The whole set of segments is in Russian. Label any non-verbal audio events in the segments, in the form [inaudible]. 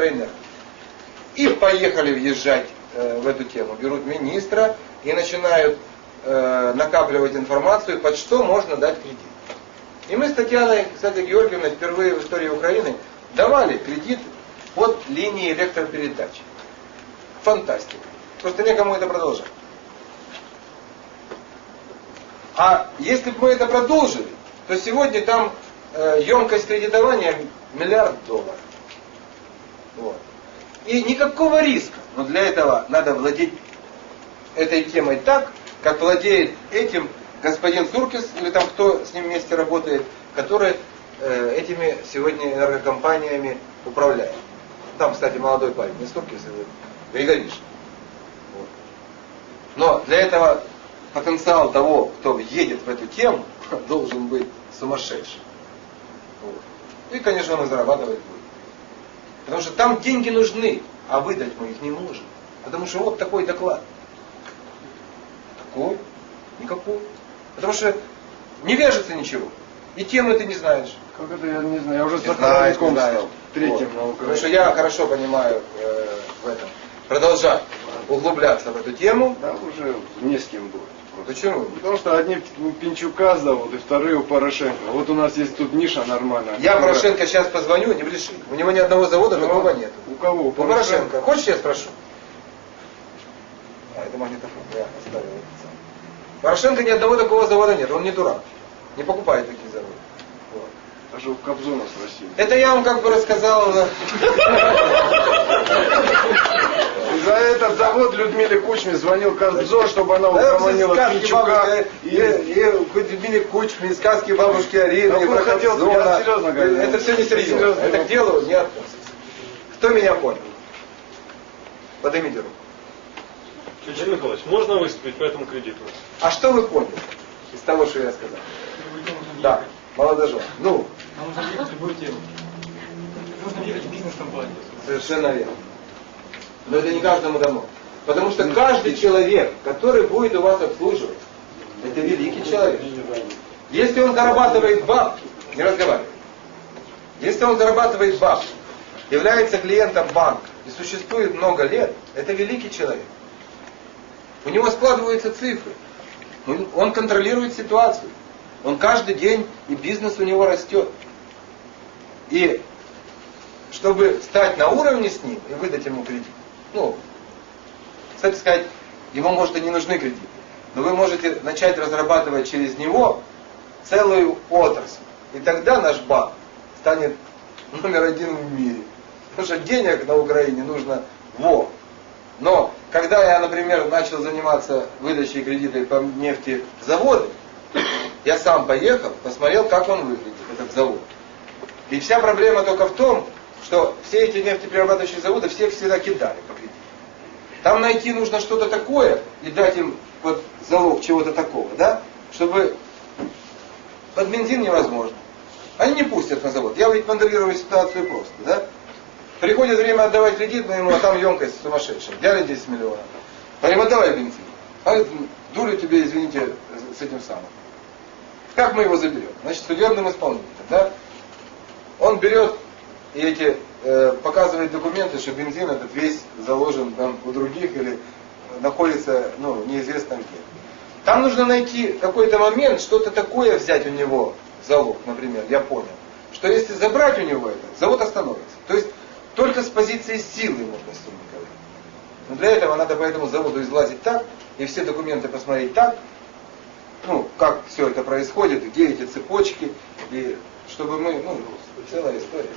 электроэнергии. И поехали въезжать э, в эту тему. Берут министра и начинают э, накапливать информацию, под что можно дать кредит. И мы с Татьяной, кстати, Георгиевной впервые в истории Украины давали кредит под линии электропередач. Фантастика. Просто некому это продолжать. А если бы мы это продолжили, то сегодня там э, емкость кредитования миллиард долларов. Вот. И никакого риска. Но для этого надо владеть этой темой так, как владеет этим господин Суркис, или там кто с ним вместе работает, который э, этими сегодня энергокомпаниями управляет. Там, кстати, молодой парень, не Суркис, а Григоришин. Вот. Но для этого потенциал того, кто едет в эту тему, [laughs] должен быть сумасшедшим. Вот. И, конечно, он зарабатывать будет. Потому что там деньги нужны, а выдать мы их не можем. Потому что вот такой доклад. Такой? Никакой. Потому что не вяжется ничего. И темы ты не знаешь. Как это я не знаю, я уже не знаешь. стал. Третьим Вот. на Потому что я хорошо понимаю э, в этом. Продолжать углубляться в эту тему. Да, уже не с кем будет. Почему? Потому что одни у Пинчука зовут, и вторые у Порошенко. Вот у нас есть тут ниша нормальная. Я Которая- Порошенко сейчас позвоню, не бреши. У него ни одного завода Ну, такого нет. У кого? У У Порошенко. Порошенко. Хочешь, я спрошу? А, это магнитофон. Я оставил. Порошенко ни одного такого завода нет. Он не дурак. Не покупает такие заводы. Вот. Даже у Кобзона спросили. Это я вам как бы рассказал. [laughs] э, за этот завод Людмиле Кучме звонил Кобзон, чтобы она угомонила Пинчука. И... и, и Кузьмине Кучме, и сказки бабушки Арины, и он про хотел, Кобзона. я серьезно говорю. Это все не серьезно. Это к делу не относится. Кто меня понял? Поднимите руку. Алексей Николаевич, можно выступить по этому кредиту? А что вы поняли из того, что я сказал? Да, молодожен. Ну, Нам нужно ехать в любую тему. Нужно ехать в бизнес-компанию. совершенно верно. Но это не каждому дано. Потому что каждый человек, который будет у вас обслуживать, это великий человек. Если он зарабатывает бабки, не разговаривай. Если он зарабатывает бабки, является клиентом банка и существует много лет, это великий человек. У него складываются цифры. Он- Он контролирует ситуацию. Он каждый день, и бизнес у него растет. И чтобы стать на уровне с ним и выдать ему кредит, ну, кстати сказать, ему может и не нужны кредиты, но вы можете начать разрабатывать через него целую отрасль. И тогда наш банк станет номер один в мире. Потому что денег на Украине нужно во. Но когда я, например, начал заниматься выдачей кредитов по нефтезаводу, я сам поехал, посмотрел, как он выглядит, этот завод. И вся проблема только в том, что все эти нефтеперерабатывающие заводы всех всегда кидали. Там найти нужно что-то такое и дать им под залог чего-то такого, да, чтобы под бензин невозможно. Они не пустят на завод. Я ведь моделирую ситуацию просто, да. Приходит время отдавать кредит, но ему, а там емкость сумасшедшая. Взяли 10 миллионов. Говорим, отдавай бензин. А говорит, дулю тебе, извините, с этим самым. Как мы его заберем? Значит, судебным исполнителем, да? Он берет и эти, показывает документы, что бензин этот весь заложен там у других или находится, ну, неизвестно где. Там нужно найти какой-то момент, что-то такое взять у него в залог, например, я понял, что если забрать у него это, завод остановится. То есть только с позиции силы можно с ним говорить. Но для этого надо по этому заводу излазить так, и все документы посмотреть так, ну, как все это происходит, где эти цепочки, и чтобы мы, ну, целая история.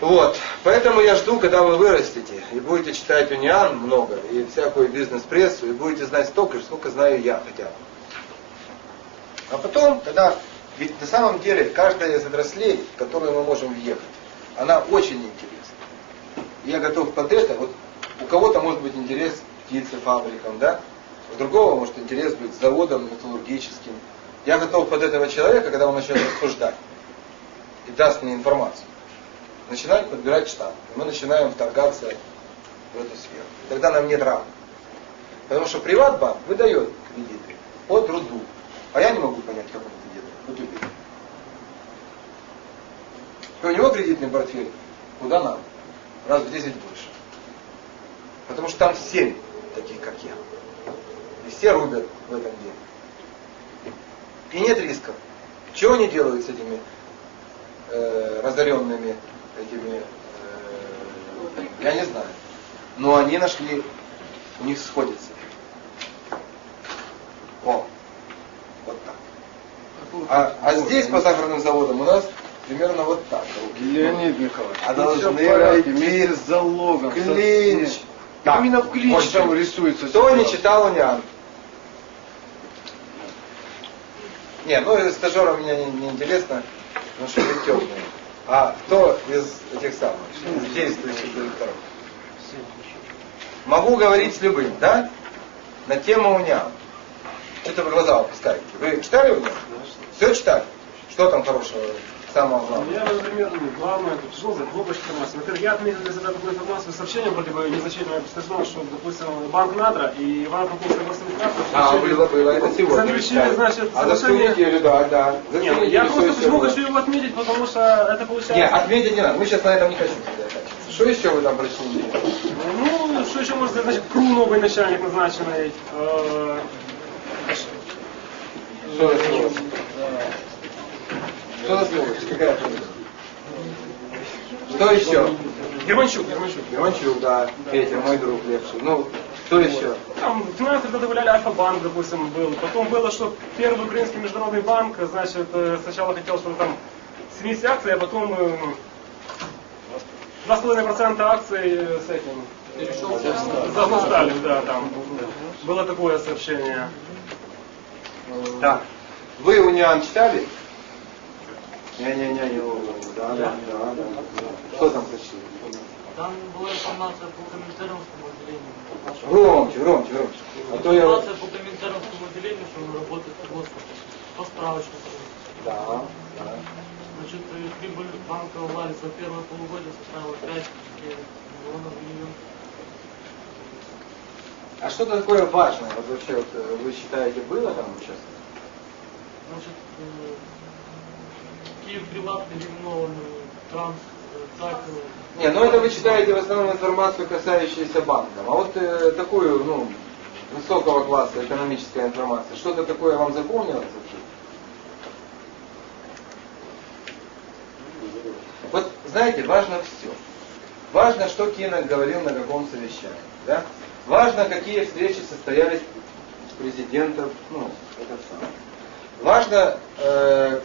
Вот, поэтому я жду, когда вы вырастете и будете читать Униан много, и всякую бизнес-прессу, и будете знать столько, сколько знаю я хотя бы. А потом, когда, ведь на самом деле, каждая из отраслей, в которую мы можем въехать, она очень интересна. Я готов под это, вот у кого-то может быть интерес птицефабрикам, да? У другого может интерес быть заводом металлургическим. Я готов под этого человека, когда он начнет рассуждать и даст мне информацию, начинать подбирать штат. И мы начинаем вторгаться в эту сферу. Тогда нам нет равных. Потому что приватбанк выдает кредиты по труду. А я не могу понять, как он это делает. И у него кредитный портфель куда надо. раз в 10 больше. Потому что там 7 таких, как я. И все рубят в этом деле. И нет рисков. Чего они делают с этими э, разоренными этими, э, я не знаю. Но они нашли, у них сходится. О, вот так. А, а здесь по сахарным заводам у нас примерно вот так. руки. Леонид Николаевич, А должны вместе с залогом. со Клинч. Так, Именно в клинч вот там рисуется. Кто не читал униан? Не, ну и стажерам меня не, не интересно, потому что вы темные. А кто из этих самых, действующих директоров? Могу говорить с любым, да? На тему униан. Что-то вы глаза опускаете. Вы читали униан? Все читали? Что там хорошего, самого главного? Я, например, ну, главное, это тяжело за глубокой информации. Во-первых, я отметил для себя такую информацию, сообщение вроде бы незначительное распространено, что, допустим, Банк Надра и Иван Кукушка Госадминистрация А, было, было, это сегодня. Заключили, значит, а за всю неделю, да, да. За Нет, я просто почему хочу его отметить, потому что это получается... Не, отметить не надо. Мы сейчас на этом не хотим. Что еще вы там прочли? Ну, что еще можно сказать, значит, КРУ новый начальник назначенный. э, Что за слово? Что за слово? Какая фамилия? Что еще? Германчук, Германчук. Иванчук, да. Петя, мой друг левший. Ну, что еще? Там финансы когда добавляли Альфа-банк, допустим, был. Потом было, что первый украинский международный банк, значит, э, сначала хотел, чтобы там 70 акций, а потом э, 2,5% акций э, с этим. За Сталин, да, там. Было такое сообщение. Так. Вы униан читали? Не-не-не, да, да, да, да. Что там прочли? Там была информация по комментариевскому отделению. Громче, громче, громче. А то я... Информация по комментариевскому отделению, что он работает в. По справочнику. Да, да. Значит, э, прибыль банка Лари за первое полугодие составила 5 миллионов гривен. А что-то такое важное, вот вообще, вот, э, вы считаете, было там сейчас? Значит, Киев Приват переименованный Транс, э, ЦАК, э, Не, ну это вы читаете в основном информацию, касающуюся банков. А вот э, такую, ну, высокого класса экономическая информация, что-то такое вам запомнилось? Вот, знаете, важно все. Важно, что Кинок говорил на каком совещании. Да? Важно, какие встречи состоялись президентов, ну, это самое. Важно, э,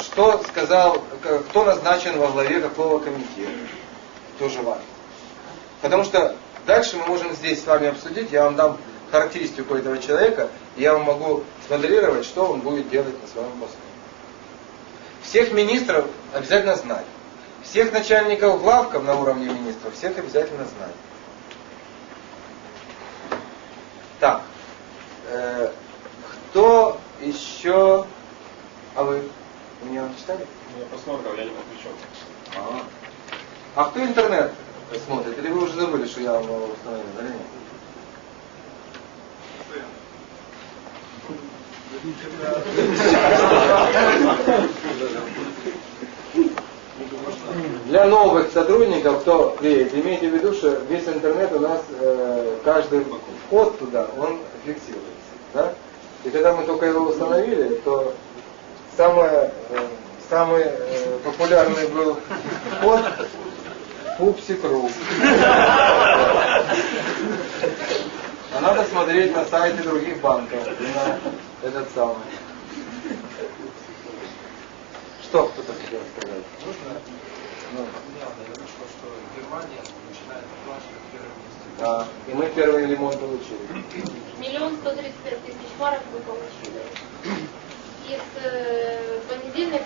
что сказал, кто назначен во главе какого комитета. Тоже важно. Потому что дальше мы можем здесь с вами обсудить, я вам дам характеристику этого человека, и я вам могу смоделировать, что он будет делать на своем посту. Всех министров обязательно знать. Всех начальников главков на уровне министров, всех обязательно знать. Так, э, кто еще... А вы меня читали? Я посмотрел, я не подключен. А. А кто интернет смотрит? Или вы уже забыли, что я вам его установил, или нет? Для новых сотрудников, кто приедет, имейте в виду, что весь интернет у нас, э, каждый вход туда, он фиксируется. Да? И когда мы только его установили, то самое, э, самый э, популярный был вход Пупсик.ру. А надо смотреть на сайты других банков, на этот самый. Что кто-то хотел сказать? Ну, да. И мы первый лимон получили. Миллион сто тридцать пять тысяч марок вы получили. И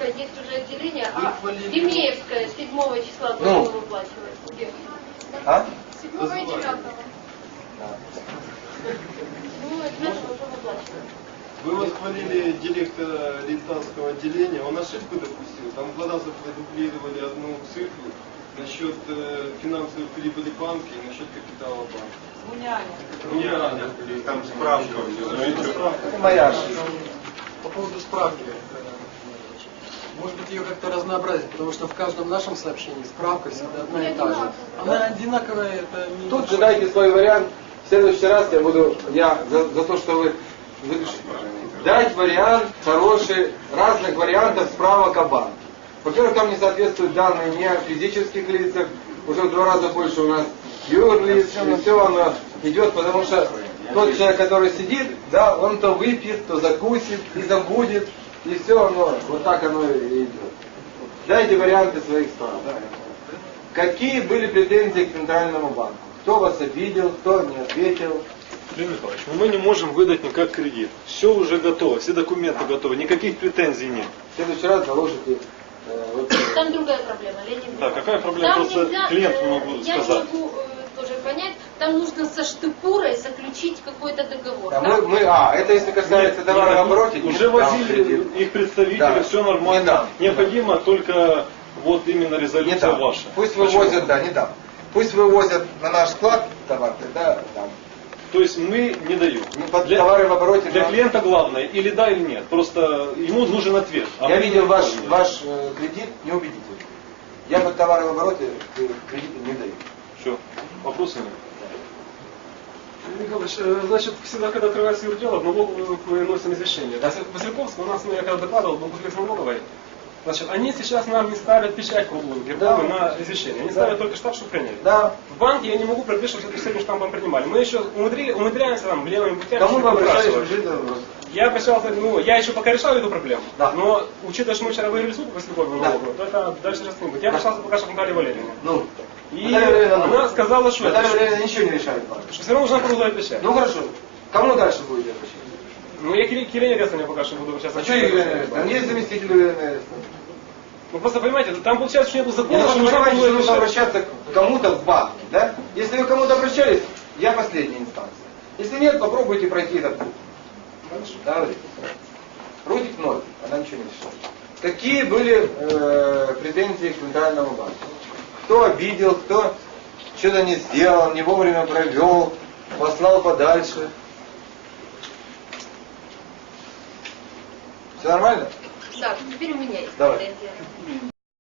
понедельника есть уже отделение, а Демеевское с 7 числа Ну. должно выплачивать. Где? А? 7 и 9. Да. Ну, 9 уже выплачивают. Вы восхвалили директора Ританского отделения, он ошибку допустил. Там два раза продублировали одну цифру насчет э, финансовой прибыли банка и насчет капитала банка. Ну, Там справка. Это моя ошибка. По поводу справки. Может быть, ее как-то разнообразить, потому что в каждом нашем сообщении справка всегда одна и та же. Она одинаковая, это не... Тут же дайте свой вариант. В следующий раз я буду, я за, за то, что вы выпишите. Дать вариант хороший, разных вариантов справок о банке. Во-первых, там не соответствуют данные не о физических лицах, уже в два раза больше у нас юрлиц, и все оно идет, потому что тот человек, который сидит, да, он то выпьет, то закусит и забудет, и все оно, вот так оно и идет. Дайте варианты своих справок. Какие были претензии к Центральному банку? Кто вас обидел, кто не ответил? Леонид Николаевич, ну мы не можем выдать никак кредит. Все уже готово, все документы готовы, никаких претензий нет. В следующий раз заложите э, вот, Там другая проблема, Леонид Да, какая проблема? Там Просто нельзя, клиенту э, могу я сказать. не могу тоже понять, там нужно со штепурой заключить какой-то договор. а да? мы, мы, а, это если касается Нет, товара в нет, обороте, не Уже возили их представители, Да. все Не нормально. дам. Необходимо только вот именно Не резолюция дам. ваша. Пусть Почему? вывозят, да, не дам. Пусть вывозят на наш склад товар, тогда дам. То есть мы не даем. Не под товары в обороте. Для но- клиента главное, или да, или нет. Просто ему нужен ответ. А Я видел не ваш, ваш э, кредит неубедительный. Я под товары в обороте э, кредиты не даю. Что, вопросы нет? Михайлович, э, значит, всегда, когда открывается юрдело, в налоговую мы носим извещение. Да, в Васильковском у нас, ну, я когда докладывал, был конфликт с налоговой, значит, они сейчас нам не ставят печать круглую, гербовую на извещение. Они ставят только штамп, что приняли. Да. В банке я не могу прописывать, что этим штампом принимали. Мы еще умудрили, умудряемся там левыми путями. Кому вы обращались в вопрос? Я обращался, ну, я еще пока решал эту проблему. Да. Но, учитывая, что мы вчера выиграли суд в Василькове Да. то это дальше раз не будет. Я обращался пока что к Наталье Валерьевне. Ну, И Валерьевна, ну. она сказала, что, Наталья Валерьевна ничего не решает. что все равно нужна круглая печать. Ну хорошо. Кому дальше будете обращаться? Ну, я к Елене- к Елене Резане пока что буду обращаться. А что Елена Арестовна? Он есть заместитель Елены Арестовны. Ну, просто понимаете, там получается, что нету Не закона, нужно что нужно печать. обращаться к кому-то в банке, да? Если вы кому-то обращались, я последняя инстанция. Если нет, попробуйте пройти этот путь. Давайте. Рудик ноль, она ничего не решила. Какие были э, претензии к Центральному банку? Кто обидел, кто что-то не сделал, не вовремя провел, послал подальше. Все нормально? Так, теперь у меня есть Давай.